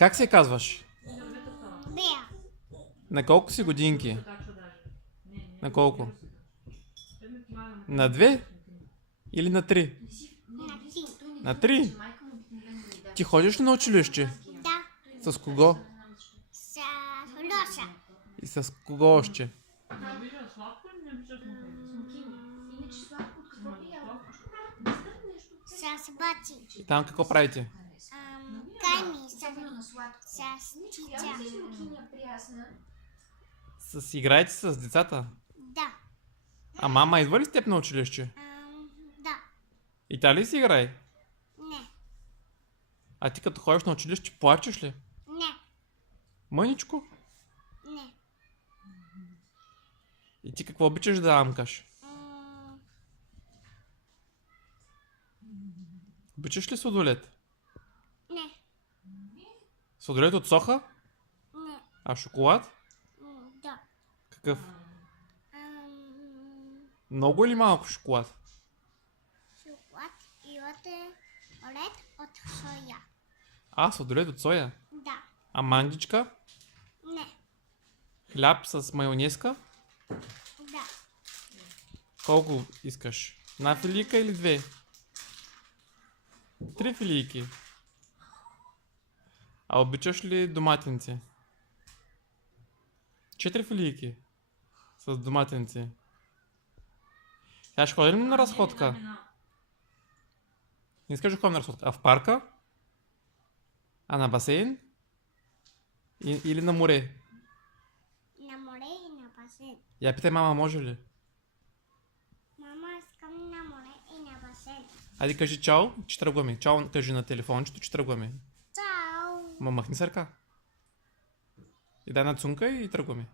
Как се казваш? Беа. На колко си годинки? На колко? На 2 или на 3? На ти. На 3? Ти ходиш ли на училище? Да. С кого? С Лоша. И с кого още? С Бати. И там какво правите? Кайми. С Чича. Играете с децата? Да. А мама идва ли с теб на училище? Да. И тя ли си играе? Не. А ти като ходиш на училище, плачеш ли? Не. Мъничко? Не. И ти какво обичаш да амкаш? Обичаш ли сладолед? Не. Сладолед от соха? Не. А шоколад? Да. Какъв? Ам, Много или малко шоколад? Шоколад и ред от соя. А, сладолед от соя. Да. А мандичка? Не. Хляб с майонезка? Да. Колко искаш? Една филийка или 2? 3 филийки. А обичаш ли доматенци? 4 филийки. С доматенци. Сега ще ходим ли на разходка? Не искаш да ходим на разходка. А в парка? А на басейн? Или на море? На море и на басейн. Я питай мама, може ли? Мама, искам на море и на басейн. Айде кажи чао, че тръгваме. Чао кажи на телефончето, че тръгваме. Чао! Махни с ръка. И дай на цунка и тръгваме.